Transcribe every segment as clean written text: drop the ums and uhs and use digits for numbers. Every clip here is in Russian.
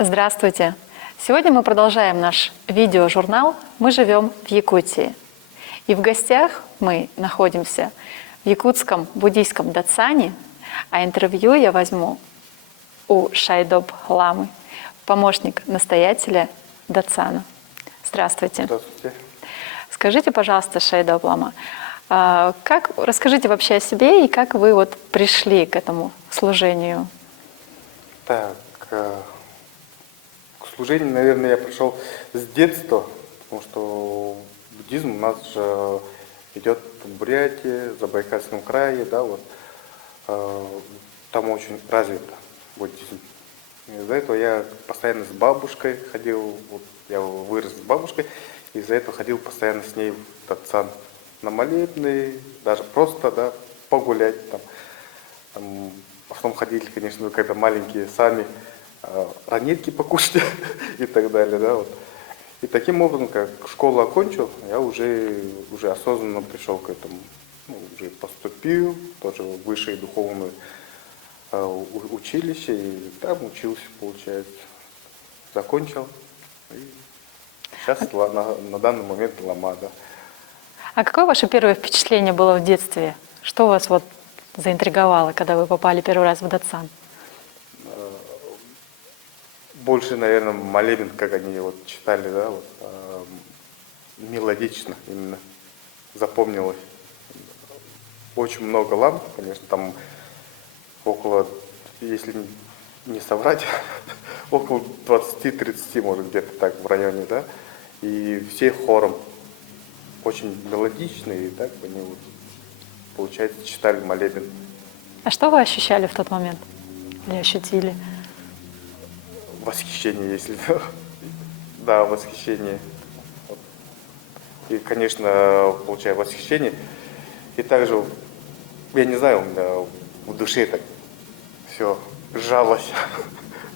Здравствуйте! Сегодня мы продолжаем наш видеожурнал «Мы живем в Якутии». И в гостях мы находимся в якутском буддийском Дацане, а интервью я возьму у Шайдоп Ламы, помощник настоятеля Дацана. Здравствуйте! Здравствуйте. Скажите, пожалуйста, Шайдоп Лама, расскажите вообще о себе и как вы пришли к этому служению? Так, к служению, наверное, я пришел с детства, потому что буддизм у нас же идет в Бурятии, в Забайкальском крае, да, там очень развит буддизм. Из-за этого я постоянно с бабушкой ходил, я вырос с бабушкой, и из-за этого ходил постоянно с ней в Датсан на молебны, даже просто, да, погулять там. В основном ходили, конечно, когда маленькие сами, ранетки покушать и так далее, да, вот. И таким образом, как школу окончил, я уже осознанно пришел к этому. Уже поступил, тоже в высшее духовное училище, и там учился, получается. Закончил, и сейчас на данный момент лама, да. А какое ваше первое впечатление было в детстве? Что вас заинтриговало, когда вы попали первый раз в Датсан? Больше, наверное, молебен, как они читали, да, мелодично именно запомнилось. Очень много лам, конечно, там около, если не соврать, около 20-30, может, где-то так в районе, да, и все хором. Очень мелодичные, так они получается, читали молебен. А что вы ощущали в тот момент? Или ощутили? Восхищение, если да, восхищение. И, конечно, получаю восхищение. И также, я не знаю, у меня в душе так все сжалось.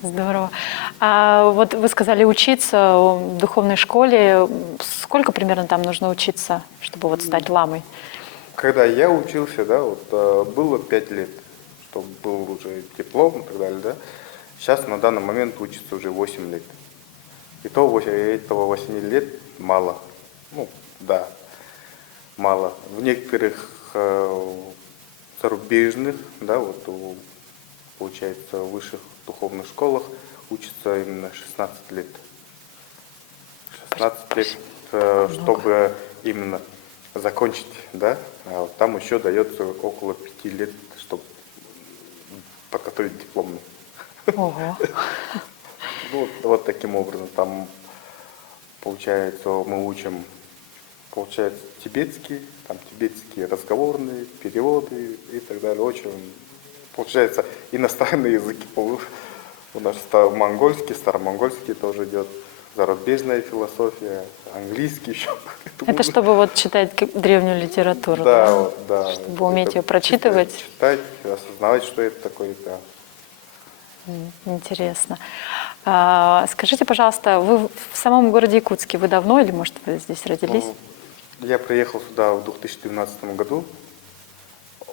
Здорово. А вы сказали учиться в духовной школе. Сколько примерно там нужно учиться, чтобы стать ламой? Когда я учился, да, было 5 лет, чтобы был уже диплом и так далее, да. Сейчас на данный момент учится уже 8 лет. И то этого 8 лет мало. Да, мало. В некоторых зарубежных, да, получается, в высших духовных школах учится именно 16 лет. 16 лет, чтобы именно закончить, да, а там еще дается около 5 лет, чтобы подготовить дипломный. Ого. Вот таким образом. Там, получается, мы учим, получается, тибетские разговорные, переводы и так далее. Очень, получается, иностранные языки. У нас монгольский, старомонгольский тоже идет, зарубежная философия, английский еще. Это чтобы читать древнюю литературу, да? Да. Чтобы уметь ее прочитывать. Читать, осознавать, что это такое, да. Интересно. Скажите, пожалуйста, вы в самом городе Якутске, вы давно или, может, вы здесь родились? Я приехал сюда в 2012 году,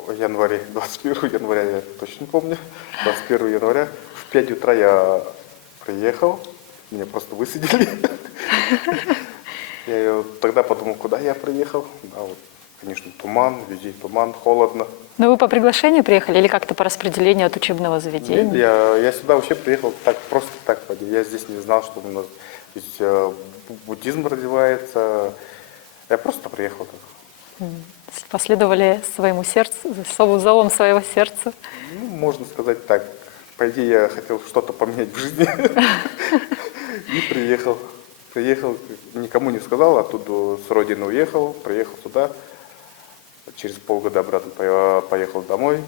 в январе, 21 января, я точно помню, 21 января, в 5 утра я приехал, меня просто высадили. Я тогда подумал, куда я приехал. Да, конечно, туман, везде туман, холодно. Но вы по приглашению приехали или как-то по распределению от учебного заведения? Нет, я сюда вообще приехал просто так. Я здесь не знал, что у нас здесь буддизм развивается. Я просто приехал так. Последовали своему сердцу, зовом своего сердца? Можно сказать так. По идее, я хотел что-то поменять в жизни. И приехал. Приехал, никому не сказал, оттуда с родины уехал, приехал сюда. Через полгода обратно поехал домой.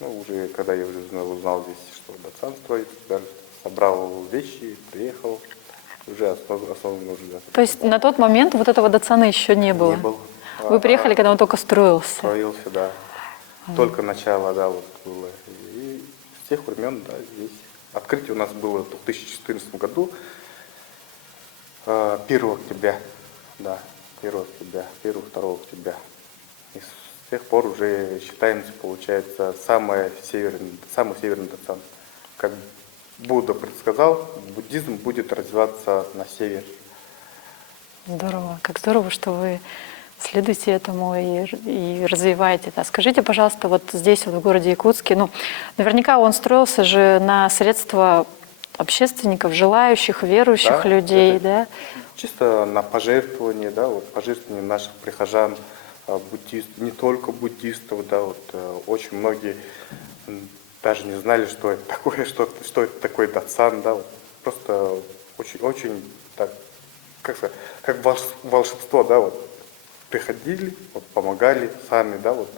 Уже когда я уже узнал здесь, что Датсан строит, собрал вещи, приехал. Уже основном уже. То есть на тот момент этого Датсана еще не было? Не было. Вы приехали, когда он только строился? Строился, да. Только начало, да, было. И с тех времен, да, здесь. Открытие у нас было в 2014 году, 1 октября, да, 1 октября, 1-2 октября. И с тех пор уже считаемся, получается, самый северный Датсан. Как Будда предсказал, буддизм будет развиваться на север. Здорово. Как здорово, что вы следуете этому и развиваете это. Скажите, пожалуйста, вот здесь, вот в городе Якутске, ну, наверняка он строился же на средства общественников, желающих, верующих Да, людей, это да? чисто на пожертвования, да, вот пожертвования наших прихожан, буддистов, не только буддистов, да, вот очень многие даже не знали, что это такое, что это такое датсан, да, вот, просто очень так, как сказать, как волшебство, да, вот приходили, вот, помогали сами, да, вот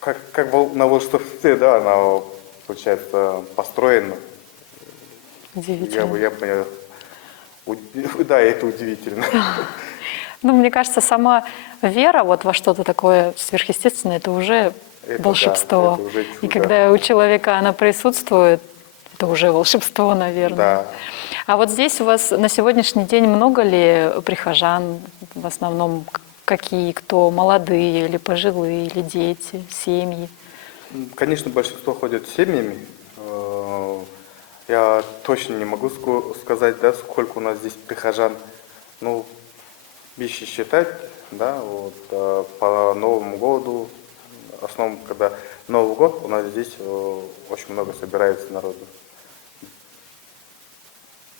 как на волшебстве, да, она получается построена. Удивительно. Да, это удивительно. Ну, мне кажется, сама вера вот во что-то такое сверхъестественное, это уже Это волшебство. да, это уже И чудо. когда у человека она присутствует, это уже волшебство, наверное. Да. А вот здесь у вас на сегодняшний день много ли прихожан, в основном какие, кто молодые или пожилые, или дети, семьи? Конечно, большинство ходят семьями. Я точно не могу сказать, да, сколько у нас здесь прихожан. Ну, если считать, да, вот, по Новому году, в основном, когда Новый год, у нас здесь очень много собирается народу.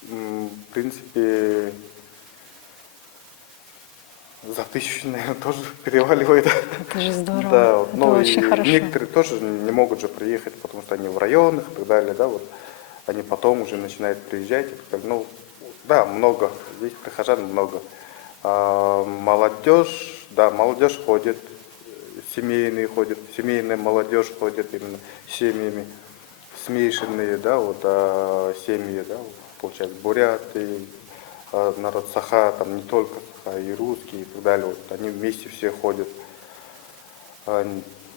В принципе, за 1000, наверное, тоже переваливает. Это же здорово. Да, вот, это ну очень и хорошо. некоторые тоже не могут же приехать, потому что они в районах и так далее, да, вот. Они потом уже начинают приезжать. И так далее. Ну, да, много. Здесь прихожан много. Молодежь, да, молодежь ходит, семейные ходят, семейная молодежь ходит именно семьями, смешанные, да, вот семьи, да, получается, буряты, народ Саха, там не только Саха, и русские и так далее, вот они вместе все ходят.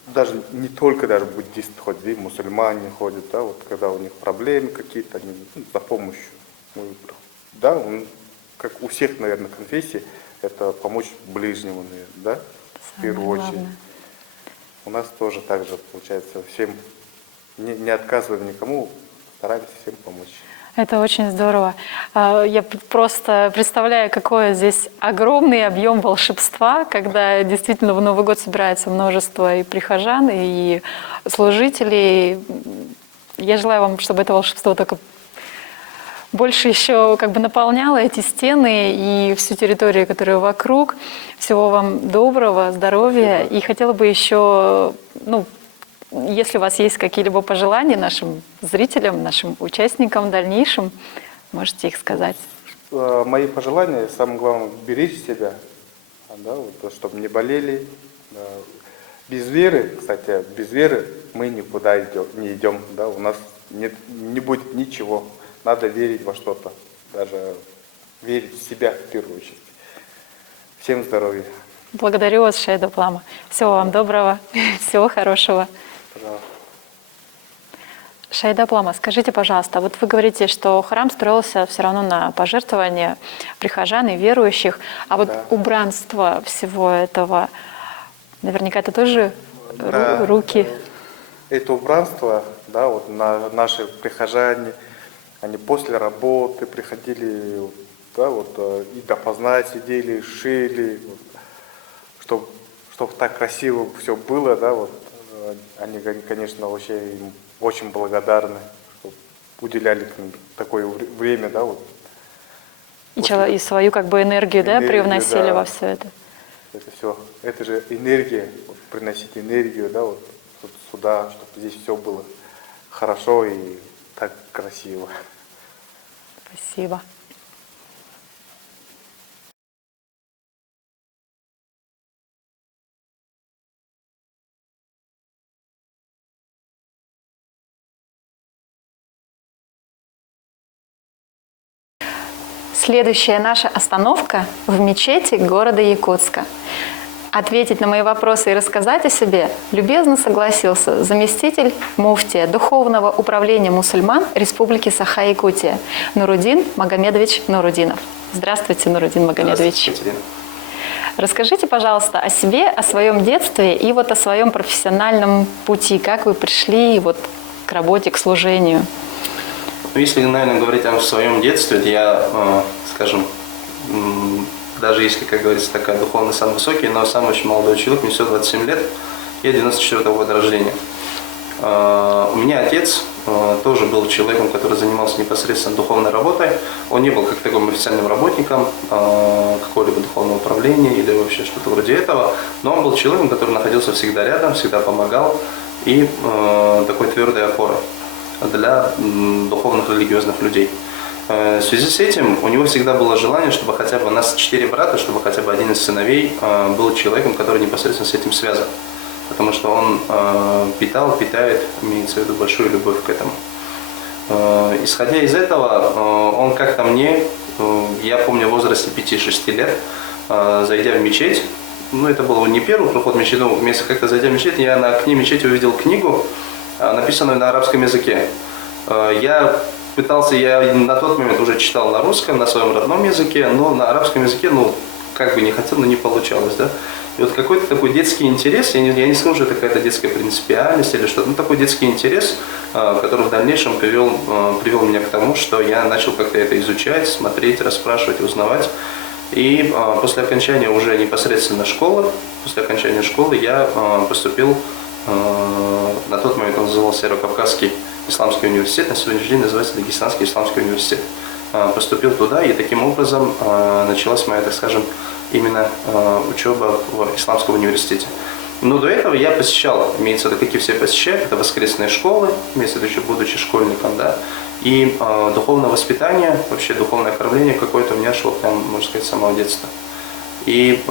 Даже не только даже буддисты ходят, и мусульмане ходят, да, вот когда у них проблемы какие-то, они за помощью. Да, как у всех, наверное, конфессий, это помочь ближнему, наверное, да, в первую очередь. У нас тоже так же получается, всем не отказываем никому, стараемся всем помочь. Это очень здорово. Я просто представляю, какой здесь огромный объем волшебства, когда действительно в Новый год собирается множество и прихожан, и служителей. Я желаю вам, чтобы это волшебство только больше еще как бы наполняло эти стены и всю территорию, которая вокруг. Всего вам доброго, здоровья. Спасибо. И хотела бы еще, ну, если у вас есть какие-либо пожелания нашим зрителям, нашим участникам в дальнейшем, можете их сказать. Мои пожелания, самое главное, беречь себя, да, вот, чтобы не болели. Без веры, кстати, без веры мы никуда не идем, да, у нас не будет ничего. Надо верить во что-то, даже верить в себя в первую очередь. Всем здоровья. Благодарю вас, Шейд Доп Лама. Всего вам доброго, всего хорошего. Пожалуйста. Шейд Доп Лама, скажите, пожалуйста, вот вы говорите, что храм строился все равно на пожертвования прихожан и верующих, а вот Да. убранство всего этого, наверняка это тоже Да. руки. Это убранство, да, вот наши прихожане, они после работы приходили, да, вот, и допоздна сидели, шили, вот, чтобы так красиво все было, да, вот, они, конечно, вообще им очень благодарны, что уделяли к ним такое время, да, вот. И свою как бы энергию, да, Энергию, привносили да. во все это. Это все, это же энергия, вот, приносить энергию, да, вот сюда, чтобы здесь все было хорошо и так красиво. Спасибо. Следующая наша остановка в мечети города Якутска. Ответить на мои вопросы и рассказать о себе любезно согласился заместитель муфтия Духовного управления мусульман Республики Саха-Якутия Нурудин Магомедович Нурудинов. Здравствуйте, Нурудин Магомедович. Здравствуйте. Расскажите, пожалуйста, о себе, о своем детстве и вот о своем профессиональном пути. Как вы пришли вот к работе, к служению? Ну, если, наверное, говорить о своем детстве, то я, скажем, даже если, как говорится, такая духовность самый высокий, но самый очень молодой человек, мне всего 27 лет, я 94-го года рождения. У меня отец тоже был человеком, который занимался непосредственно духовной работой. Он не был как таким официальным работником какого-либо духовного управления или вообще что-то вроде этого, но он был человеком, который находился всегда рядом, всегда помогал и такой твердой опорой для духовных религиозных людей. В связи с этим у него всегда было желание, чтобы хотя бы нас 4 брата, чтобы хотя бы один из сыновей был человеком, который непосредственно с этим связан. Потому что он питает, имеется в виду, большую любовь к этому. Исходя из этого, он как-то мне, я помню в возрасте 5-6 лет, зайдя в мечеть, ну это был не первый проход в мечеть, но вместе как-то зайдя в мечеть, я на окне мечети увидел книгу, написанную на арабском языке. Я на тот момент уже читал на русском, на своем родном языке, но на арабском языке, как бы не хотел, но не получалось, да. И вот какой-то такой детский интерес, я не скажу, что это какая-то детская принципиальность или что-то, но такой детский интерес, который в дальнейшем привел меня к тому, что я начал как-то это изучать, смотреть, расспрашивать, узнавать. И после окончания уже непосредственно школы, я поступил, на тот момент он назывался Северо-Кавказский исламский университет, на сегодняшний день называется Дагестанский исламский университет. Поступил туда, и таким образом началась моя, так скажем, именно учеба в исламском университете. Но до этого я посещал, имеется в виду, какие все посещают, это воскресные школы, имеется в виду, еще будучи школьником, да, и духовное воспитание, вообще духовное кормление какое-то у меня шло прям, можно сказать, с самого детства. И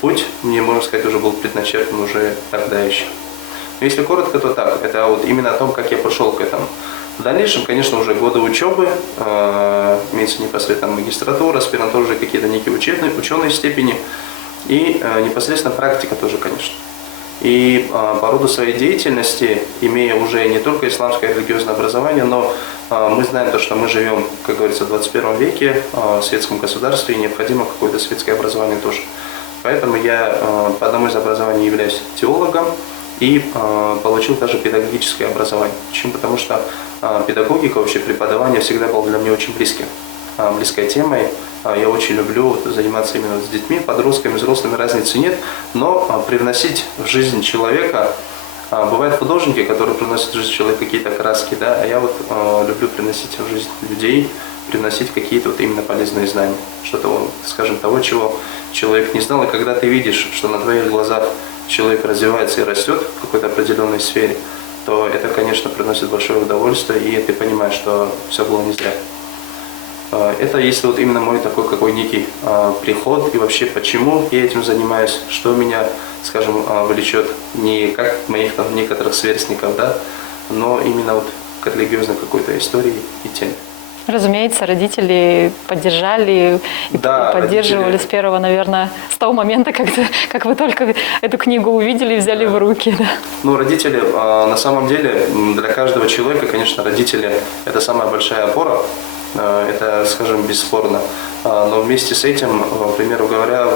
путь мне, можно сказать, уже был предначертан уже тогда еще. Но если коротко, то так, это вот именно о том, как я пошел к этому. В дальнейшем, конечно, уже годы учебы, имеется непосредственно магистратура, аспирантура, уже какие-то некие ученые степени и непосредственно практика тоже, конечно. И по роду своей деятельности, имея уже не только исламское религиозное образование, но мы знаем то, что мы живем, как говорится, в 21 веке, в светском государстве, и необходимо какое-то светское образование тоже. Поэтому я по одному из образований являюсь теологом и получил даже педагогическое образование. Почему? Потому что педагогика, вообще преподавание всегда было для меня очень близкой темой. Я очень люблю заниматься именно с детьми, подростками, взрослыми, разницы нет. Но привносить в жизнь человека, бывают художники, которые приносят в жизнь человека какие-то краски, да, а я вот люблю приносить в жизнь людей, приносить какие-то вот именно полезные знания. Что-то, скажем, того, чего человек не знал. И когда ты видишь, что на твоих глазах человек развивается и растет в какой-то определенной сфере, то это, конечно, приносит большое удовольствие, и ты понимаешь, что все было не зря. Это если вот именно мой такой какой некий приход, и вообще почему я этим занимаюсь, что меня, скажем, влечет не как моих там некоторых сверстников, да, но именно вот к религиозной какой-то истории и теме. Разумеется, родители поддержали и Да, поддерживали родители. с первого, наверное, с того момента, как вы только эту книгу увидели и взяли в руки. Да. Ну, родители, на самом деле, для каждого человека, конечно, родители – это самая большая опора, это, скажем, бесспорно. Но вместе с этим, к примеру говоря,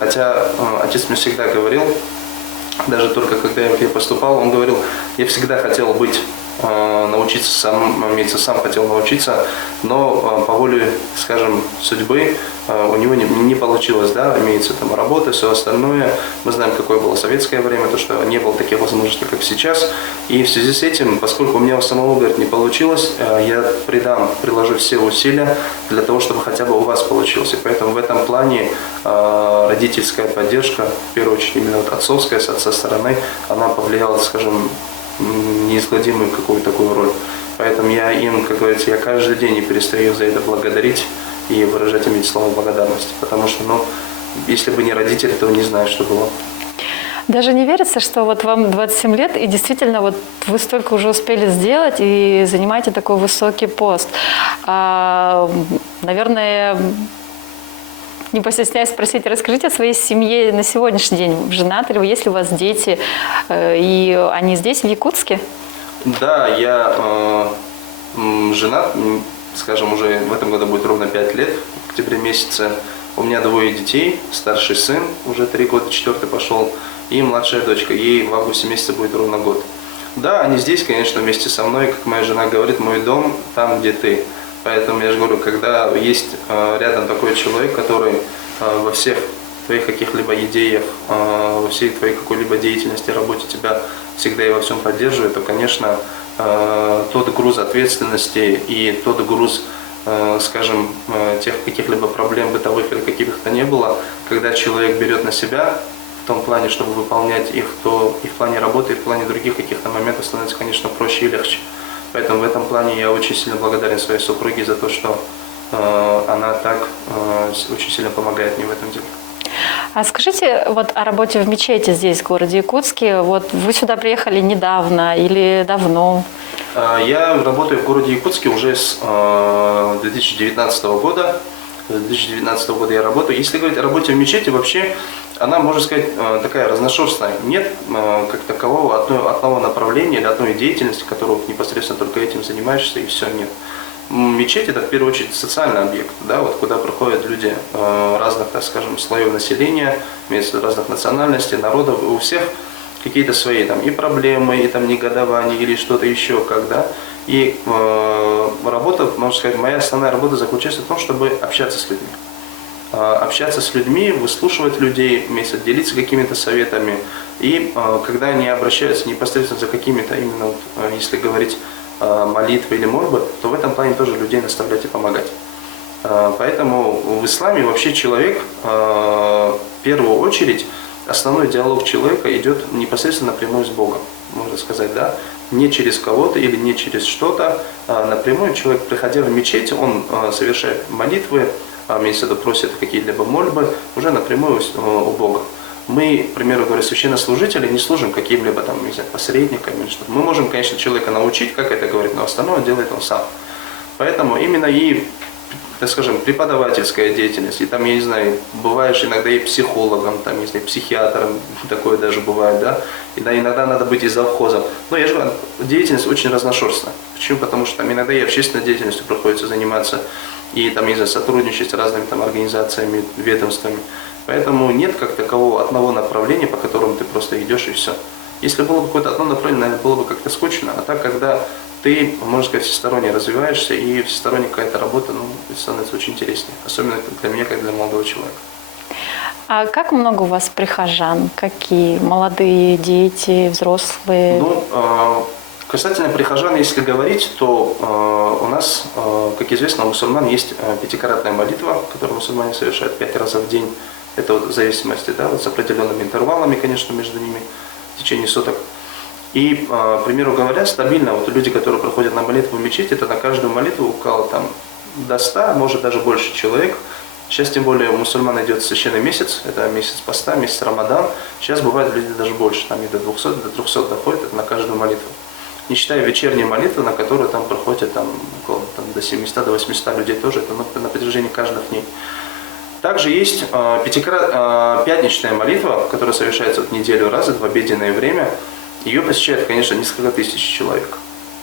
хотя отец мне всегда говорил, даже только когда я поступал, он говорил, я всегда хотел быть, научиться сам хотел научиться, но по воле, скажем, судьбы у него не получилось, да, имеется там работа, все остальное. Мы знаем, какое было советское время, то, что не было таких возможностей, как сейчас. И в связи с этим, поскольку у меня у самого, говорит, не получилось, я приложу все усилия для того, чтобы хотя бы у вас получилось. И поэтому в этом плане родительская поддержка, в первую очередь именно вот отцовская, с отца стороны, она повлияла, скажем, неизгладимую какую-то такую роль. Поэтому я им, как говорится, я каждый день не перестаю за это благодарить и выражать им эти слова благодарности. Потому что, если бы не родители, то не знаю, что было. Даже не верится, что вот вам 27 лет, и действительно вот вы столько уже успели сделать и занимаете такой высокий пост. Наверное, не постесняюсь спросить, расскажите о своей семье на сегодняшний день. Женаты ли вы, есть ли у вас дети, и они здесь, в Якутске? Да, я женат, скажем, уже в этом году будет ровно 5 лет, в октябре месяце. У меня 2 детей, старший сын, уже 3 года, 4-й пошел, и младшая дочка, ей в августе месяце будет ровно год. Да, они здесь, конечно, вместе со мной, как моя жена говорит, мой дом там, где ты. Поэтому я же говорю, когда есть рядом такой человек, который во всех твоих каких-либо идеях, во всей твоей какой-либо деятельности, работе тебя всегда и во всем поддерживает, то, конечно, тот груз ответственности и тот груз, скажем, тех каких-либо проблем бытовых или каких-то не было, когда человек берет на себя в том плане, чтобы выполнять их, то и в плане работы, и в плане других каких-то моментов становится, конечно, проще и легче. Поэтому в этом плане я очень сильно благодарен своей супруге за то, что она так очень сильно помогает мне в этом деле. А скажите вот о работе в мечети здесь, в городе Якутске. Вот вы сюда приехали недавно или давно? Я работаю в городе Якутске уже с 2019 года. С 2019 года я работаю. Если говорить о работе в мечети, вообще она, можно сказать, такая разношерстная. Нет как такового одного направления или одной деятельности, которую непосредственно только этим занимаешься, и все, нет. Мечеть – это в первую очередь социальный объект, да, вот, куда приходят люди разных, так скажем, слоев населения, разных национальностей, народов, у всех какие-то свои там и проблемы, и там негодования, или что-то еще, когда. И работа, можно сказать, моя основная работа заключается в том, чтобы общаться с людьми. Общаться с людьми, выслушивать людей, вместе делиться какими-то советами. И когда они обращаются непосредственно за какими-то, именно, вот, если говорить, молитвы или мольбы, то в этом плане тоже людей наставлять и помогать. Поэтому в исламе вообще человек, в первую очередь, основной диалог человека идет непосредственно напрямую с Богом, можно сказать, да, не через кого-то или не через что-то, напрямую человек, приходя в мечеть, он совершает молитвы, имеется в виду, просит какие-либо мольбы уже напрямую у Бога. Мы, к примеру говоря, священнослужители не служим каким-либо там, не знаю, посредником или что-то. Мы можем, конечно, человека научить, как это говорить, но остальное делает он сам. Поэтому именно и, так скажем, преподавательская деятельность, и там, я не знаю, бываешь иногда и психологом, там, не знаю, психиатром, такое даже бывает, да, иногда надо быть и завхозом. Но я же говорю, деятельность очень разношерстная. Почему? Потому что там иногда и общественной деятельностью приходится заниматься, и там, не знаю, сотрудничать с разными там организациями, ведомствами. Поэтому нет как такового одного направления, по которому ты просто идешь и все. Если было бы какое-то одно направление, наверное, было бы как-то скучно. А так, когда ты, можно сказать, всесторонне развиваешься, и всесторонне какая-то работа, ну, становится очень интереснее. Особенно для меня, как для молодого человека. А как много у вас прихожан? Какие? Молодые, дети, взрослые? Ну, касательно прихожан, если говорить, то у нас, как известно, у мусульман есть пятикратная молитва, которую мусульмане совершают 5 раз в день. Это вот в зависимости, да, вот с определенными интервалами, конечно, между ними в течение суток. И, к примеру говоря, стабильно вот люди, которые проходят на молитву в мечети, это на каждую молитву около там, до 100, может даже больше человек. Сейчас, тем более, у мусульман идет священный месяц, это месяц поста, месяц Рамадан. Сейчас бывает люди даже больше, там и до 200, до 300 доходит, это на каждую молитву. Не считая вечерние молитвы, на которые там проходят там, около там, до 700, до 800 людей тоже, это на протяжении каждых дней. Также есть пятничная молитва, которая совершается в неделю раза, в обеденное время. Ее посещает, конечно, несколько тысяч человек.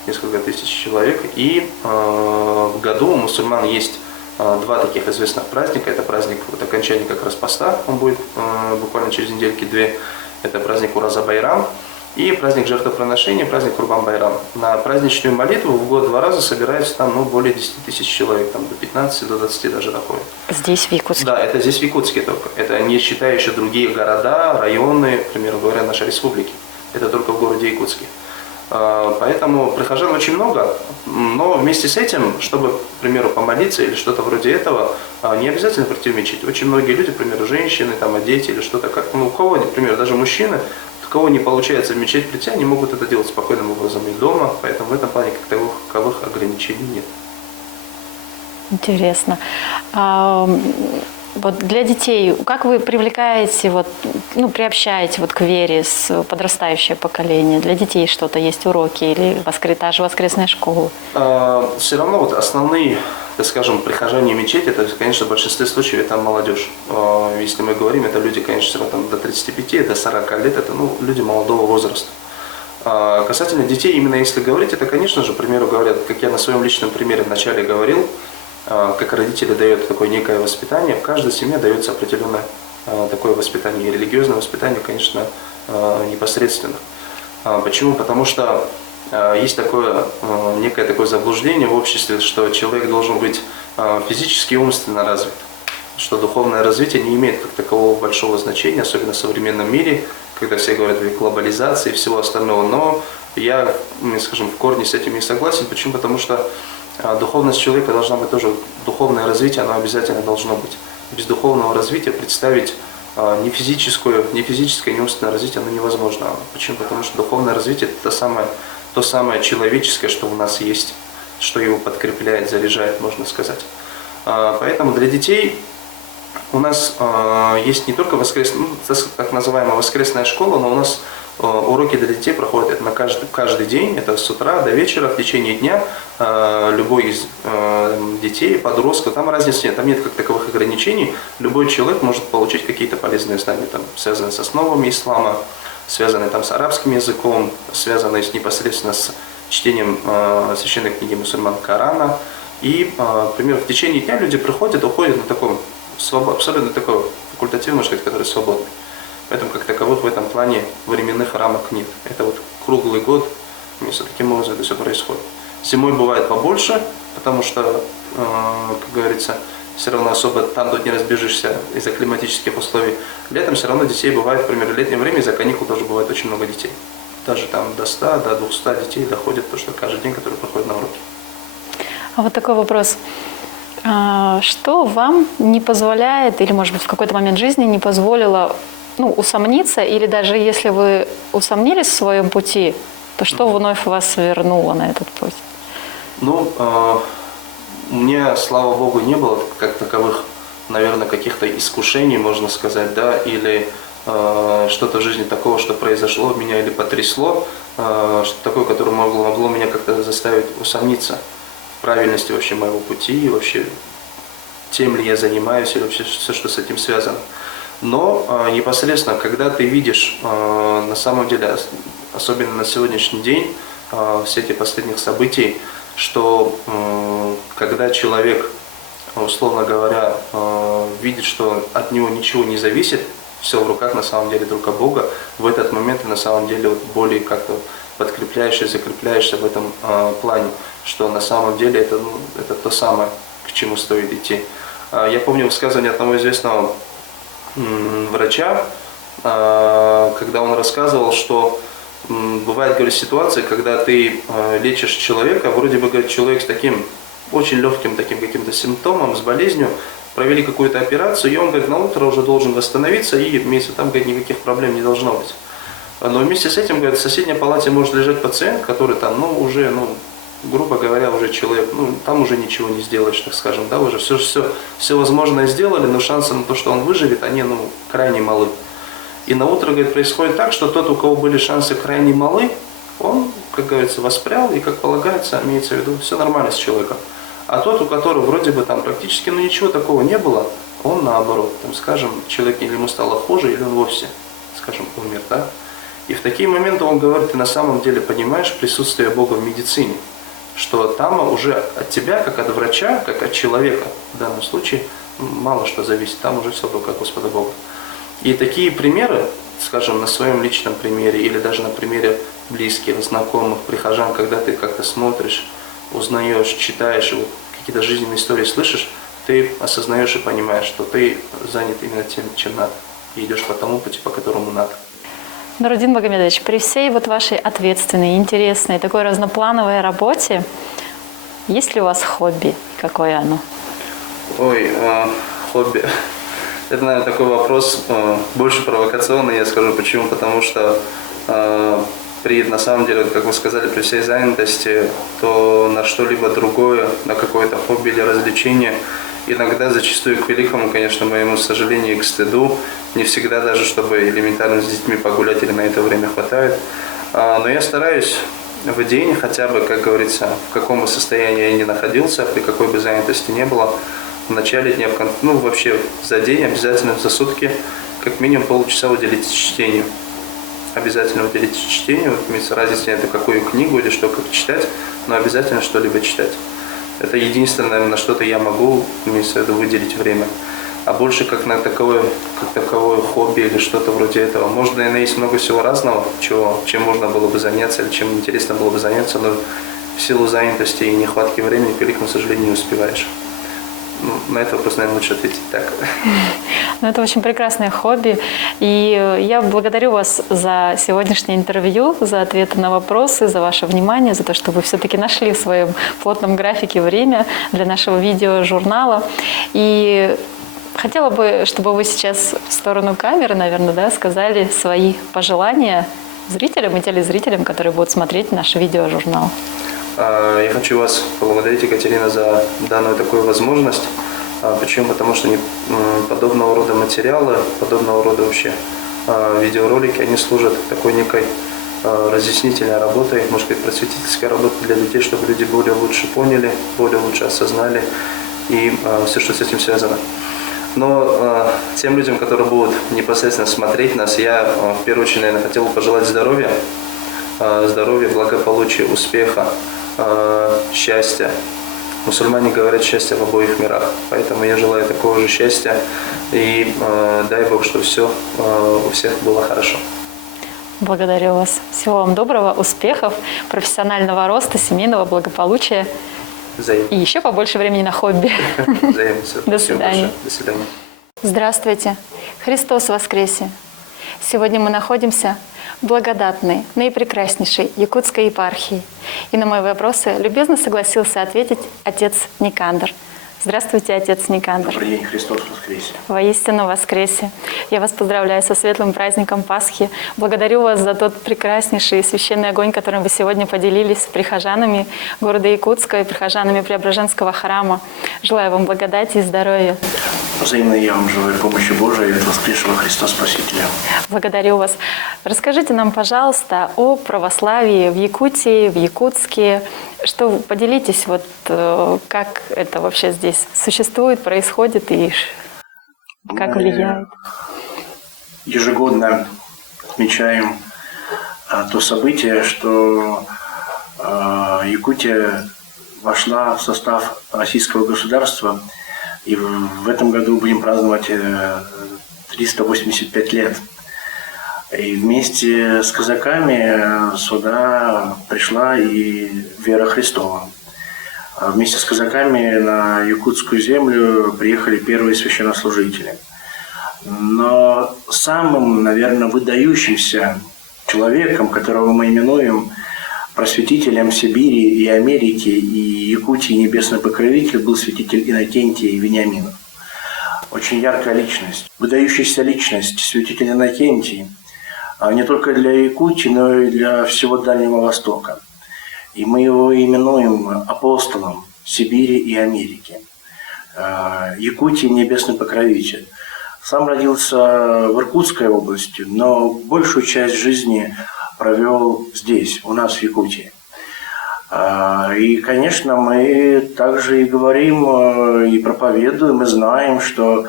Несколько тысяч человек. И в году у мусульман есть 2 таких известных праздника. Это праздник вот, окончания как раз поста, он будет буквально через недельки-2. Это праздник Ураза-Байрам. И праздник жертвоприношения, праздник Курбан-Байрам. На праздничную молитву в год 2 раза собирается там более 10 тысяч человек, там, до 15, до 20 даже доходит. Здесь, в Якутске? Да, это здесь в Якутске только. Это не считая еще другие города, районы, к примеру говоря, нашей республики. Это только в городе Якутске. Поэтому прихожан очень много, но вместе с этим, чтобы, к примеру, помолиться или что-то вроде этого, не обязательно прийти в мечеть. Очень многие люди, к примеру, женщины, там, дети или что-то, как, ну, у кого, например, даже мужчины, у кого не получается в мечеть прийти, они могут это делать спокойным образом и дома, поэтому в этом плане как таковых ограничений нет. Интересно. Вот для детей, как вы привлекаете, вот, ну, приобщаете вот к вере с подрастающее поколение? Для детей что-то есть уроки или та же воскресная школа? Все равно вот основные, так скажем, прихожане мечети, это, конечно, в большинстве случаев это молодежь. Если мы говорим, это люди, конечно, там, до 35, до 40 лет, это ну, люди молодого возраста. Касательно детей, именно если говорить, это, конечно же, к примеру, говорят, как я на своем личном примере вначале говорил, как родители дают такое некое воспитание, в каждой семье дается определенное такое воспитание, и религиозное воспитание, конечно, непосредственно. Почему? Потому что есть такое, некое такое заблуждение в обществе, что человек должен быть физически и умственно развит, что духовное развитие не имеет как такового большого значения, особенно в современном мире, когда все говорят о глобализации и всего остального. Но я, скажем, в корне с этим не согласен. Почему? Потому что духовность человека должна быть тоже, духовное развитие, оно обязательно должно быть. Без духовного развития представить ни физическое, ни умственное развитие, оно невозможно. Почему? Потому что духовное развитие – это то самое человеческое, что у нас есть, что его подкрепляет, заряжает, можно сказать. Поэтому для детей у нас есть не только так называемая воскресная школа, но у нас уроки для детей проходят это каждый день, это с утра до вечера, в течение дня. Любой из детей, подростков, там разницы нет, там нет как таковых ограничений. Любой человек может получить какие-то полезные знания, там, связанные с основами ислама, связанные там, с арабским языком, связанные непосредственно с чтением священной книги мусульман Корана. И, например, в течение дня люди приходят, уходят на таком абсолютно такой факультатив, можно сказать, который свободный. Поэтому как таковых в этом плане временных рамок нет. Это вот круглый год, таким образом это все происходит. Зимой бывает побольше, потому что, как говорится, все равно особо там тут не разбежишься из-за климатических условий. Летом все равно детей бывает, например, в летнее время из-за каникул тоже бывает очень много детей. Даже там до 100, до 200 детей доходит, потому что каждый день, который проходит на уроки. А вот такой вопрос. Что вам не позволяет, или, может быть, в какой-то момент жизни не позволило усомниться, или даже если вы усомнились в своем пути, то что вновь вас вернуло на этот путь? У меня, слава Богу, не было как таковых, наверное, каких-то искушений, можно сказать, да, или что-то в жизни такого, что произошло, меня или потрясло, что-то такое, которое могло меня как-то заставить усомниться в правильности вообще моего пути, вообще тем ли я занимаюсь, или вообще все, что с этим связано. Но непосредственно, когда ты видишь, на самом деле, особенно на сегодняшний день, все эти последних событий, что когда человек, условно говоря, видит, что от него ничего не зависит, все в руках на самом деле только Бога, в этот момент ты на самом деле более как-то подкрепляешься, закрепляешься в этом плане, что на самом деле это то самое, к чему стоит идти. Я помню высказывание одного известного врача, когда он рассказывал, что бывает, говорит, ситуация, когда ты лечишь человека, вроде бы, говорит, человек с таким очень легким таким каким-то симптомом, с болезнью, провели какую-то операцию, и он, говорит, на утро уже должен восстановиться, и вместе там, говорит, никаких проблем не должно быть. Но вместе с этим, говорит, в соседней палате может лежать пациент, который там, уже, грубо говоря, уже человек, там уже ничего не сделаешь, так скажем, да, уже все возможное сделали, но шансы на то, что он выживет, они, крайне малы. И на утро, говорит, происходит так, что тот, у кого были шансы крайне малы, он, как говорится, воспрял, и, как полагается, имеется в виду, все нормально с человеком. А тот, у которого вроде бы там практически, ничего такого не было, он наоборот, там, скажем, человек или ему стало хуже, или он вовсе, скажем, умер, да. И в такие моменты он говорит, ты на самом деле понимаешь присутствие Бога в медицине, что там уже от тебя, как от врача, как от человека, в данном случае, мало что зависит, там уже все в руках Господа Бога. И такие примеры, скажем, на своем личном примере, или даже на примере близких, знакомых, прихожан, когда ты как-то смотришь, узнаешь, читаешь, какие-то жизненные истории слышишь, ты осознаешь и понимаешь, что ты занят именно тем, чем надо, и идешь по тому пути, по которому надо. Нурудин Магомедович, при всей вашей ответственной, интересной, такой разноплановой работе, есть ли у вас хобби? Какое оно? Хобби. Это, наверное, такой вопрос больше провокационный, я скажу почему. Потому что на самом деле, как вы сказали, при всей занятости, то на что-либо другое, на какое-то хобби или развлечение, иногда, зачастую, к великому, конечно, моему сожалению и к стыду, не всегда даже, чтобы элементарно с детьми погулять или на это время хватает. Но я стараюсь в день, хотя бы, как говорится, в каком бы состоянии я ни находился, при какой бы занятости не было, в начале дня, вообще за день, обязательно за сутки, как минимум полчаса уделить чтению. Обязательно уделить чтению, разница нет, какую книгу или что, как читать, но обязательно что-либо читать. Это единственное, на что-то я могу, выделить время. а больше как таковое хобби или что-то вроде этого. Может, наверное, есть много всего разного, чем можно было бы заняться или чем интересно было бы заняться, но в силу занятости и нехватки времени пилить, к сожалению, не успеваешь. На этот вопрос, наверное, лучше ответить так. Ну, это очень прекрасное хобби. И я благодарю вас за сегодняшнее интервью, за ответы на вопросы, за ваше внимание, за то, что вы все-таки нашли в своем плотном графике время для нашего видеожурнала. И хотела бы, чтобы вы сейчас в сторону камеры, наверное, да, сказали свои пожелания зрителям и телезрителям, которые будут смотреть наш видеожурнал. Я хочу вас поблагодарить, Екатерина, за данную такую возможность. Почему? Потому что подобного рода материалы, подобного рода вообще видеоролики, они служат такой некой разъяснительной работой, может быть, просветительской работой для людей, чтобы люди более лучше поняли, более лучше осознали и все, что с этим связано. Но тем людям, которые будут непосредственно смотреть нас, я в первую очередь, наверное, хотел бы пожелать здоровья, благополучия, успеха, счастья. Мусульмане говорят счастье в обоих мирах, поэтому я желаю такого же счастья и дай Бог, чтобы все у всех было хорошо. Благодарю вас. Всего вам доброго, успехов, профессионального роста, семейного благополучия. Взаимно. И еще побольше времени на хобби. Взаимно. До свидания. До свидания. Здравствуйте. Христос воскресе! Сегодня мы находимся в благодатной, наипрекраснейшей Якутской епархии. И на мои вопросы любезно согласился ответить отец Никандр. Здравствуйте, отец Никандр. Добрый день, Христос воскресе! Воистину воскресе! Я вас поздравляю со светлым праздником Пасхи. Благодарю вас за тот прекраснейший священный огонь, которым вы сегодня поделились с прихожанами города Якутска и прихожанами Преображенского храма. Желаю вам благодати и здоровья. Взаимно я вам желаю помощи Божией от воскресшего Христа Спасителя. Благодарю вас. Расскажите нам, пожалуйста, о православии в Якутии, в Якутске. Поделитесь, как это вообще здесь существует, происходит и как влияет. Ежегодно отмечаем то событие, что Якутия вошла в состав российского государства, и в этом году будем праздновать 385 лет. И вместе с казаками сюда пришла и вера Христова. Вместе с казаками на якутскую землю приехали первые священнослужители. Но самым, наверное, выдающимся человеком, которого мы именуем просветителем Сибири и Америки и Якутии небесный покровитель, был святитель Иннокентий Вениаминов. Очень яркая личность, выдающаяся личность, святитель Иннокентий, не только для Якутии, но и для всего Дальнего Востока. И мы его именуем апостолом Сибири и Америки. Якутия небесный покровитель. Сам родился в Иркутской области, но большую часть жизни провел здесь, у нас в Якутии. И, конечно, мы также и говорим, и проповедуем, и знаем, что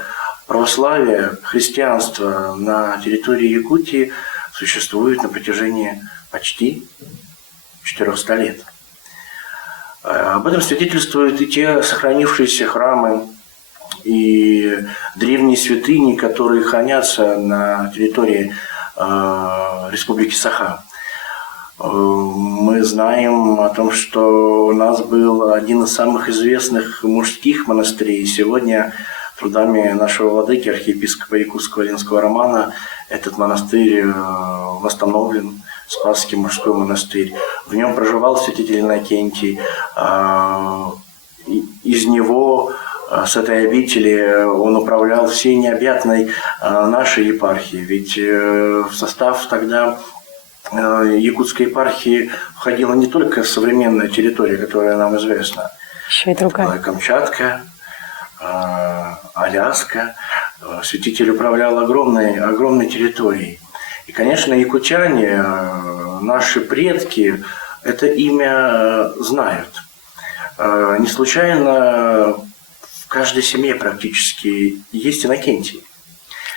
православие, христианство на территории Якутии существует на протяжении почти 400 лет. Об этом свидетельствуют и те сохранившиеся храмы, и древние святыни, которые хранятся на территории Республики Саха. Мы знаем о том, что у нас был один из самых известных мужских монастырей. Сегодня трудами нашего владыки, архиепископа Якутского Ленского Романа, этот монастырь восстановлен, Спасский мужской монастырь. В нем проживал святитель Иннокентий. Из него, с этой обители, он управлял всей необъятной нашей епархией. Ведь в состав тогда Якутской епархии входила не только современная территория, которая нам известна. Еще и другая. Камчатка, Аляска. Святитель управлял огромной территорией. И, конечно, якутяне, наши предки, это имя знают. Не случайно в каждой семье практически есть Иннокентий.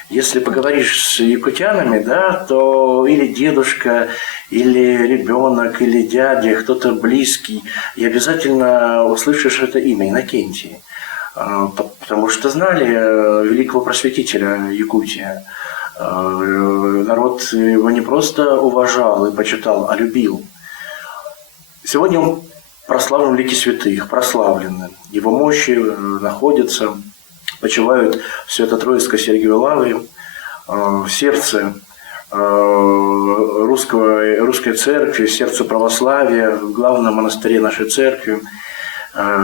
Если поговоришь с якутянами, да, то или дедушка, или ребенок, или дядя, кто-то близкий, и обязательно услышишь это имя Иннокентий. потому что знали великого просветителя Якутии. Народ его не просто уважал и почитал, а любил. Сегодня он прославлен в лике святых, прославлены. Его мощи находятся, почивают в Свято-Троицкой Сергиевой Лавре, в сердце русской церкви, сердце православия, в главном монастыре нашей церкви.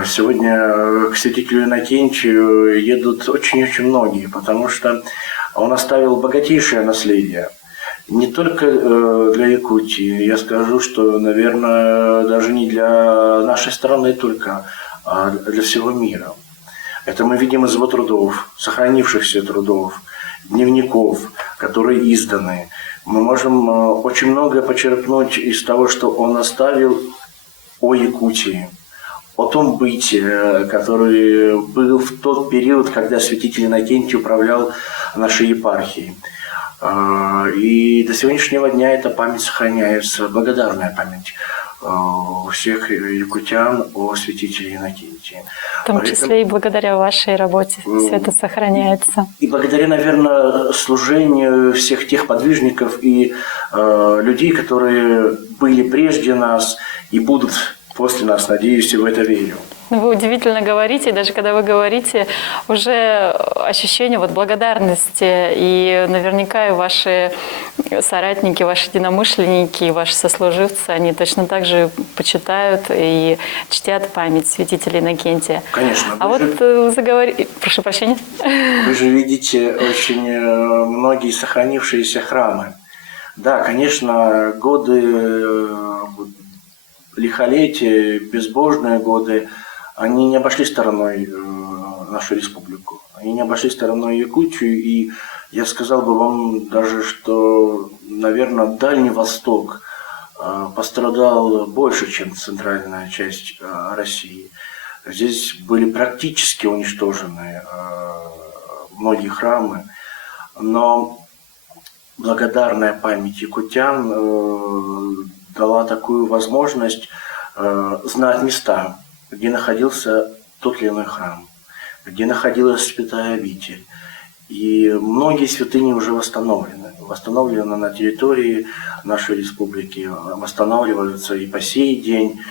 Сегодня к святителю Иннокентию едут очень-очень многие, потому что он оставил богатейшее наследие. Не только для Якутии, я скажу, что, наверное, даже не для нашей страны только, а для всего мира. Это мы видим из его трудов, сохранившихся трудов, дневников, которые изданы. Мы можем очень многое почерпнуть из того, что он оставил о Якутии, о том быте, который был в тот период, когда святитель Иннокентий управлял нашей епархией. И до сегодняшнего дня эта память сохраняется, благодарная память у всех якутян о святителе Иннокентии. В том числе и благодаря вашей работе все это сохраняется. И благодаря, наверное, служению всех тех подвижников и людей, которые были прежде нас и будут после нас, надеюсь, и в это верю. Вы удивительно говорите, и даже когда вы говорите, уже ощущение вот благодарности, и наверняка и ваши соратники, ваши единомышленники, и ваши сослуживцы, они точно так же почитают и чтят память святителя Иннокентия. Конечно. А вот вы заговорили... Прошу прощения. Вы же видите очень многие сохранившиеся храмы. Да, конечно, годы лихолетия, безбожные годы, они не обошли стороной нашу республику. Они не обошли стороной Якутию. И я сказал бы вам даже, что, наверное, Дальний Восток пострадал больше, чем центральная часть России. Здесь были практически уничтожены многие храмы. Но благодарная память якутян дала такую возможность знать места, где находился тот или иной храм, где находилась святая обитель. И многие святыни уже восстановлены. Восстановлены на территории нашей республики, восстанавливаются и по сей день.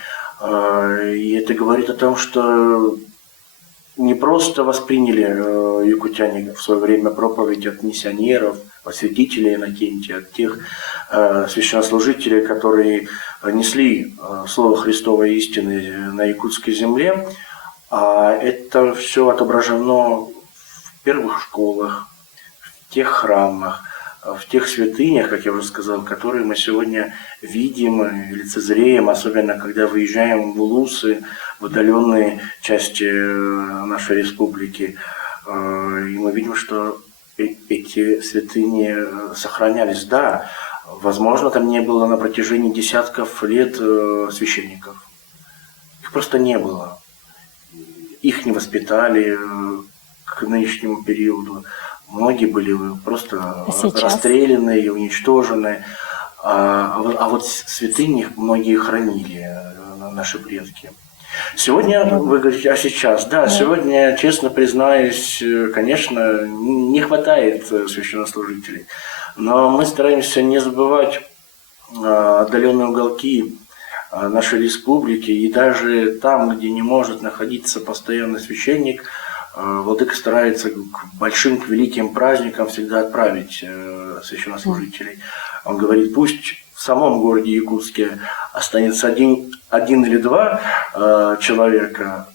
И это говорит о том, что не просто восприняли якутяне в свое время проповедь от миссионеров, от святителей Иннокентия, от тех священнослужителей, которые несли Слово Христово истины на якутской земле, а это все отображено в первых школах, в тех храмах, в тех святынях, как я уже сказал, которые мы сегодня видим и лицезреем, особенно когда выезжаем в улусы, в отдаленные части нашей республики, и мы видим, что эти святыни сохранялись. Да, возможно, там не было на протяжении десятков лет священников. Их просто не было. Их не воспитали к нынешнему периоду. Многие были просто расстреляны и уничтожены. А вот святыни многие хранили наши предки. Сегодня, вы говорите, а сейчас? Да, сегодня, честно признаюсь, конечно, не хватает священнослужителей. Но мы стараемся не забывать отдаленные уголки нашей республики. И даже там, где не может находиться постоянный священник, владыка старается к большим, к великим праздникам всегда отправить священнослужителей. Он говорит, пусть в самом городе Якутске останется один или два человека,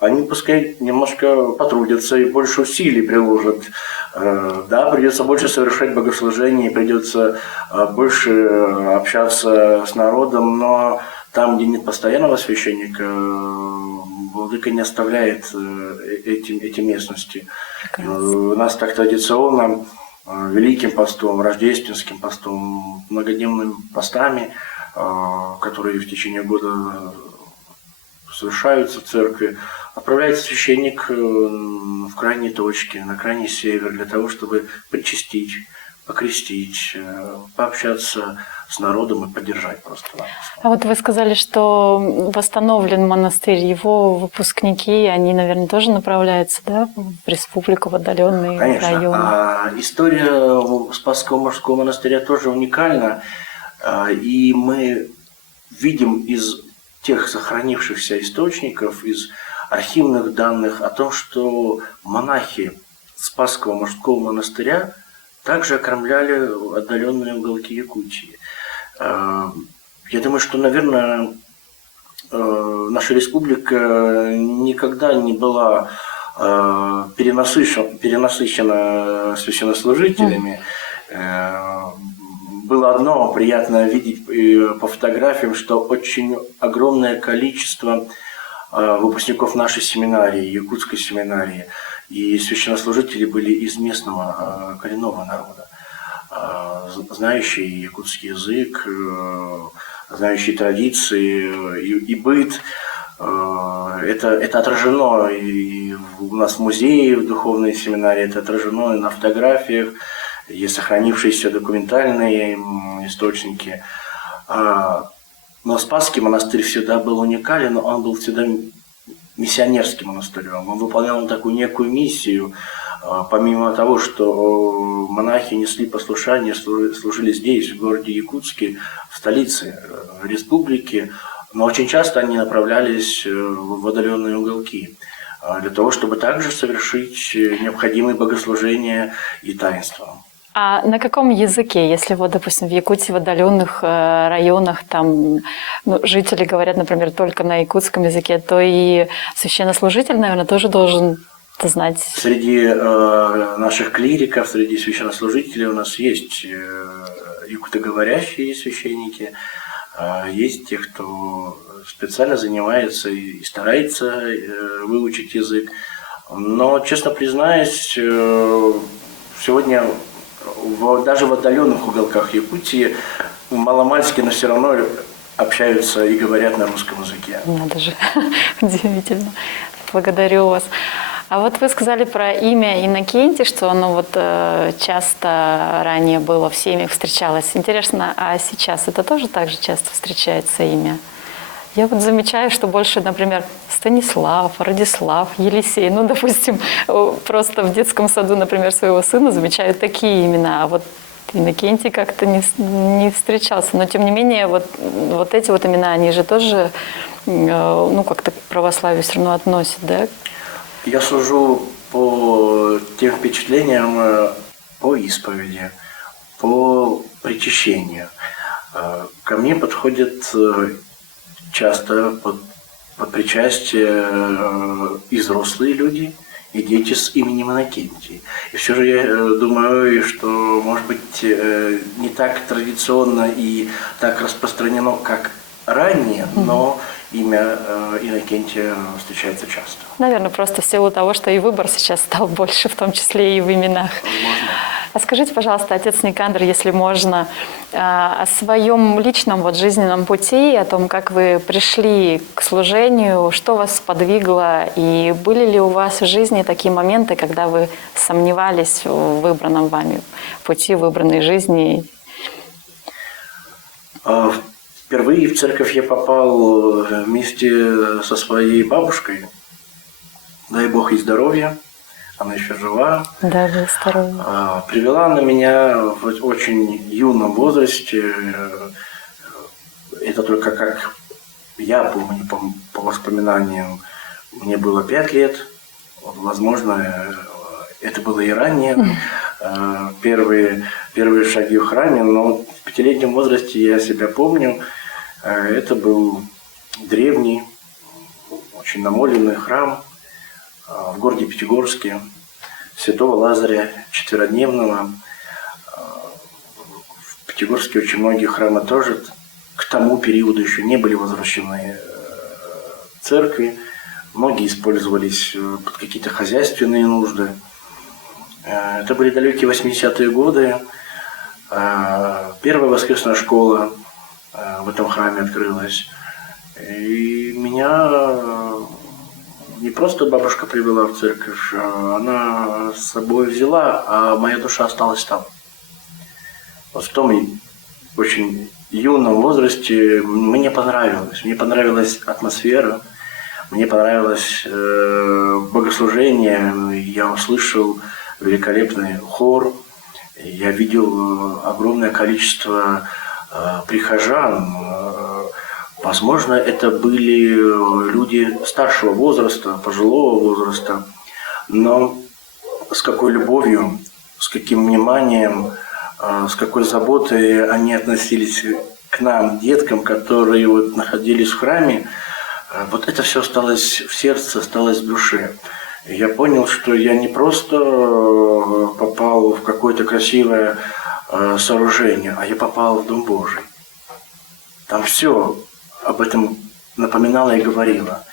они пускай немножко потрудятся и больше усилий приложат. Да, придется больше совершать богослужений, придется больше общаться с народом, но там, где нет постоянного священника, владыка не оставляет эти местности. У нас так традиционно Великим постом, Рождественским постом, многодневными постами, которые в течение года совершаются в церкви, отправляется священник в крайние точки, на крайний север, для того, чтобы причастить покрестить, пообщаться с народом и поддержать просто. А вот вы сказали, что восстановлен монастырь. Его выпускники, они, наверное, тоже направляются, да, в республику, в отдаленные Конечно. районы? История Спасского мужского монастыря тоже уникальна. И мы видим из тех сохранившихся источников, из архивных данных о том, что монахи Спасского мужского монастыря также окормляли отдаленные уголки Якутии. Я думаю, что, наверное, наша республика никогда не была перенасыщена священнослужителями. Было одно приятно видеть по фотографиям, что очень огромное количество выпускников нашей семинарии, якутской семинарии, и священнослужители были из местного коренного народа, знающие якутский язык, знающие традиции и быт. Это отражено и у нас в музее, в духовной семинарии, это отражено и на фотографиях, есть сохранившиеся документальные источники. Но Спасский монастырь всегда был уникален, он был всегда миссионерским монастырем. Он выполнял такую некую миссию, помимо того, что монахи несли послушание, служили здесь, в городе Якутске, в столице республики, но очень часто они направлялись в отдаленные уголки для того, чтобы также совершить необходимые богослужения и таинства. А на каком языке, если вот, допустим, в Якутии, в отдаленных районах, там жители говорят, например, только на якутском языке, то и священнослужитель, наверное, тоже должен знать? Среди наших клириков, среди священнослужителей у нас есть якутоговорящие священники, есть те, кто специально занимается и старается выучить язык. Но, честно признаюсь, сегодня даже в отдаленных уголках Якутии маломальски, но все равно общаются и говорят на русском языке. Надо же, удивительно. Благодарю вас. А вот вы сказали про имя Иннокентий, что оно вот часто ранее было в семьях, встречалось. Интересно, а сейчас это тоже так же часто встречается имя? Я вот замечаю, что больше, например, Станислав, Радислав, Елисей. Ну, допустим, просто в детском саду, например, своего сына замечают такие имена, а вот Иннокентий как-то не встречался. Но, тем не менее, вот эти вот имена, они же тоже, ну, как-то к православию все равно относят, да? Я сужу по тем впечатлениям, по исповеди, по причащению. Ко мне подходят часто под причастие и взрослые люди, и дети с именем Иннокентий. И все же я думаю, что, может быть, не так традиционно и так распространено, как ранее, но имя Иннокентия встречается часто. Наверное, просто в силу того, что и выбор сейчас стал больше, в том числе и в именах. Возможно. А скажите, пожалуйста, отец Никандр, если можно, о своем личном вот жизненном пути, о том, как вы пришли к служению, что вас сподвигло, и были ли у вас в жизни такие моменты, когда вы сомневались в выбранном вами пути, выбранной жизни? Впервые в церковь я попал вместе со своей бабушкой. Дай Бог ей здоровья. Она еще жива. Да, вы здоровы. Привела она меня в очень юном возрасте. Это только как я помню по воспоминаниям. Мне было 5 лет. Возможно, это было и ранее. Первые шаги в храме. Но в 5-летнем возрасте я себя помню. Это был древний, очень намоленный храм в городе Пятигорске, святого Лазаря Четверодневного. В Пятигорске очень многие храмы тоже к тому периоду еще не были возвращены в церкви. Многие использовались под какие-то хозяйственные нужды. Это были далекие 80-е годы. Первая воскресная школа в этом храме открылась. И меня не просто бабушка привела в церковь, она с собой взяла, а моя душа осталась там. вот в том очень юном возрасте мне понравилось. Мне понравилась атмосфера, мне понравилось богослужение. Я услышал великолепный хор, я видел огромное количество прихожан. Возможно, это были люди старшего возраста, пожилого возраста, но с какой любовью, с каким вниманием, с какой заботой они относились к нам, деткам, которые вот находились в храме, вот это все осталось в сердце, осталось в душе. И я понял, что я не просто попал в какое-то красивое сооружение, а я попал в Дом Божий. Там все об этом напоминало и говорило.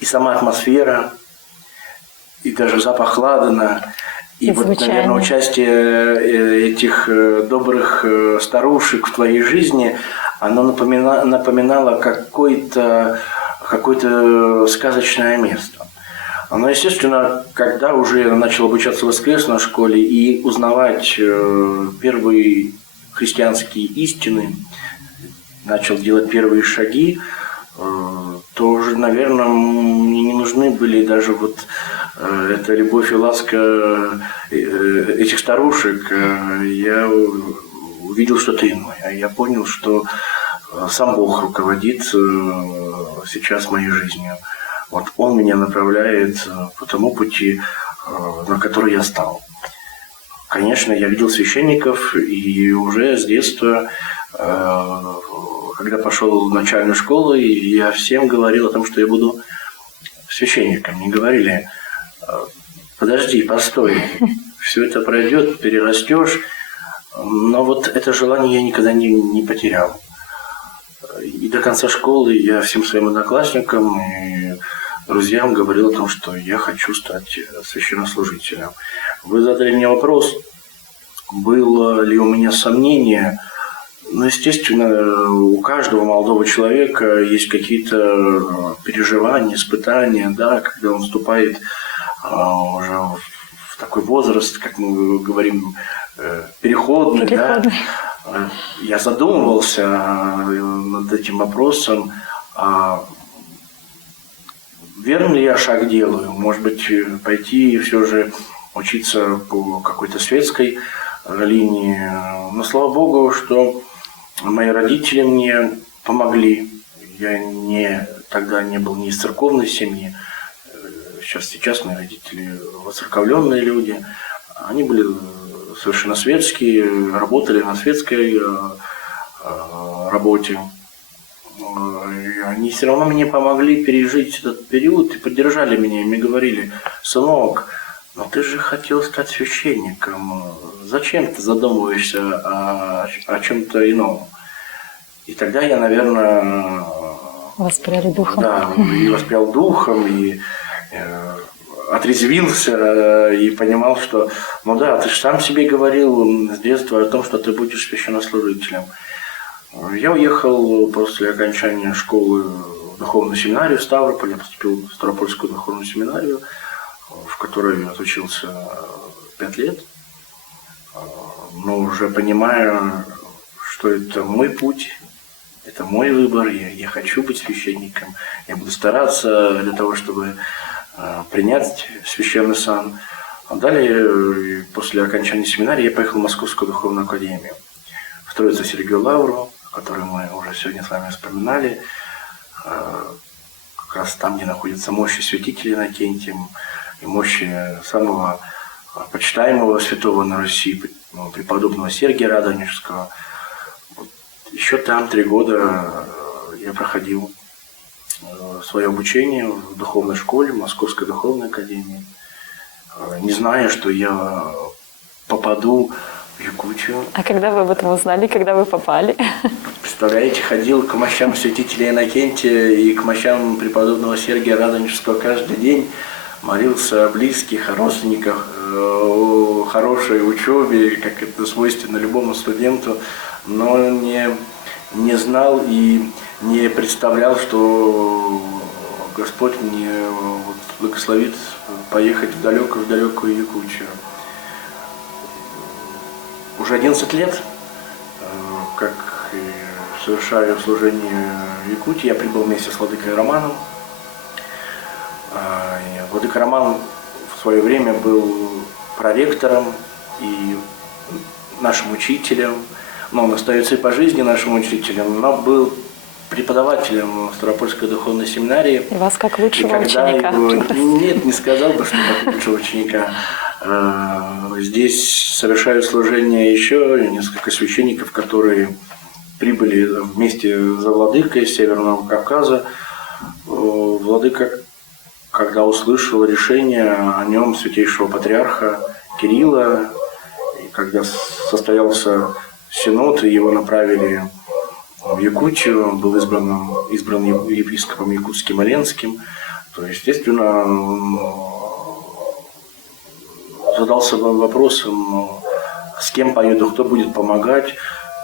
И сама атмосфера, и даже запах ладана, и вот, наверное, участие этих добрых старушек в твоей жизни, оно напоминало какое-то сказочное место. Но, естественно, когда уже я начал обучаться в воскресной школе и узнавать первые христианские истины, начал делать первые шаги, то уже, наверное, мне не нужны были даже вот эта любовь и ласка этих старушек. Я увидел что-то иное. Я понял, что сам Бог руководит сейчас моей жизнью. Вот Он меня направляет по тому пути, на который я стал. Конечно, я видел священников, и уже с детства, когда пошел в начальную школу, я всем говорил о том, что я буду священником. Мне говорили: подожди, постой, все это пройдет, перерастешь. Но вот это желание я никогда не потерял. И до конца школы я всем своим одноклассникам и друзьям говорил о том, что я хочу стать священнослужителем. Вы задали мне вопрос, было ли у меня сомнение. Ну, естественно, у каждого молодого человека есть какие-то переживания, испытания, да, когда он вступает уже в такой возраст, как мы говорим, переходный. Да. Я задумывался над этим вопросом, верно ли я шаг делаю, может быть, пойти все же учиться по какой-то светской линии. Но слава Богу, что мои родители мне помогли. Я тогда не был ни из церковной семьи. Сейчас мои родители воцерковленные люди. Они были совершенно светские, работали на светской работе. И они все равно мне помогли пережить этот период и поддержали меня. И мне говорили: сынок, но ты же хотел стать священником. Зачем ты задумываешься о чем-то ином? И тогда я, наверное... Воспряли духом. Да, и воспрял духом, и отрезвился, и понимал, что, ну да, ты же сам себе говорил с детства о том, что ты будешь священнослужителем. Я уехал после окончания школы в духовную семинарию в Ставрополь. Я поступил в Ставропольскую духовную семинарию, в которой я отучился 5 лет. Но уже понимая, что это мой путь, это мой выбор, я хочу быть священником. Я буду стараться для того, чтобы принять священный сан. А далее, после окончания семинарии, я поехал в Московскую духовную академию. В Троицу Сергию Лавру, которую мы уже сегодня с вами вспоминали. Как раз там, где находятся мощи святителя Иннокентия и мощи самого почитаемого святого на Руси, преподобного Сергия Радонежского. Еще там 3 года я проходил свое обучение в духовной школе, в Московской духовной академии, не зная, что я попаду в Якутию. А когда вы об этом узнали, когда вы попали? Представляете, ходил к мощам святителя Иннокентия и к мощам преподобного Сергия Радонежского каждый день, молился о близких, о родственниках, о хорошей учебе, как это свойственно любому студенту, но не знал и не представлял, что Господь мне благословит поехать в далекую Якутию. Уже 11 лет как и совершаю служение в Якутии, я прибыл вместе с владыкой Романом. Владыка Роман в свое время был проректором и нашим учителем, но он остается и по жизни нашим учителем, но был преподавателем Ставропольской духовной семинарии. И вас как лучшего И когда ученика. Нет, не сказал бы, что как лучшего ученика. Здесь совершают служение еще несколько священников, которые прибыли вместе за владыкой с Северного Кавказа. Владыка, когда услышал решение о нем святейшего патриарха Кирилла, и когда состоялся синод, и его направили в Якутию, был избран епископом якутским Оленским, то, естественно, задался вопросом, с кем поеду, кто будет помогать.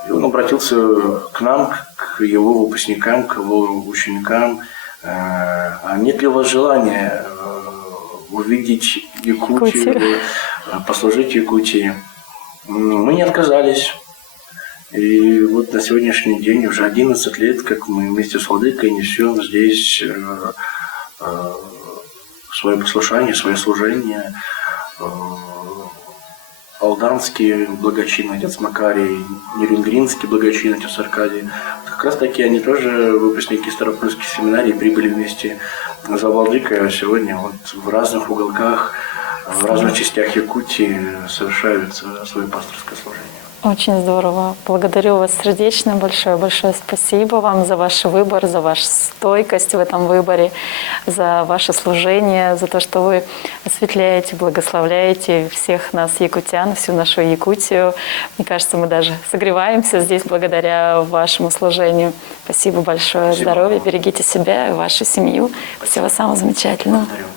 И он обратился к нам, к его выпускникам, к его ученикам. А нет ли у вас желания увидеть Якутию, послужить Якутии? Мы не отказались. И вот на сегодняшний день уже 11 лет, как мы вместе с владыкой несем здесь свое послушание, свое служение. Алданский благочин, отец Макарий, Нерюнгринский благочин, отец Аркадий. Как раз таки они тоже выпускники Ставропольской семинарии, прибыли вместе за владыкой, а сегодня вот в разных уголках, в разных частях Якутии совершают свое пасторское служение. Очень здорово. Благодарю вас сердечно. Большое спасибо вам за ваш выбор, за вашу стойкость в этом выборе, за ваше служение, за то, что вы осветляете, благословляете всех нас, якутян, всю нашу Якутию. Мне кажется, мы даже согреваемся здесь благодаря вашему служению. Спасибо большое. Спасибо. Здоровья, берегите себя и вашу семью. Всего самого замечательного. Благодарю.